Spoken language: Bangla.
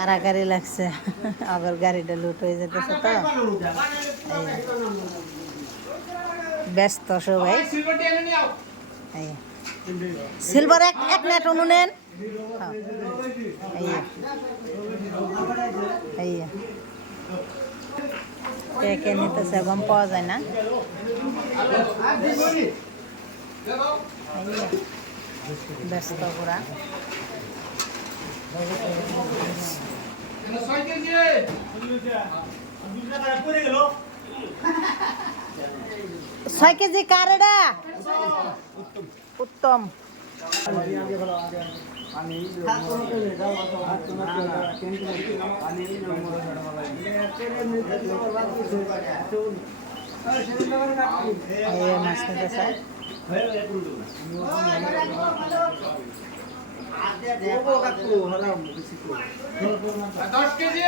কারাগারি লাগছে। আবার গাড়িটা লুট হয়ে যেতেছে তো। ব্যস্ত সবাই। সিলভার এক এক নেট অনু নেন। হ্যাঁ। কে নিতেছে? গম পাওয়া যায় না। ব্যস্ত পুরা। ছয় কেজি কার এটা উত্তম এই মাছ নিতেছে দশ কেজি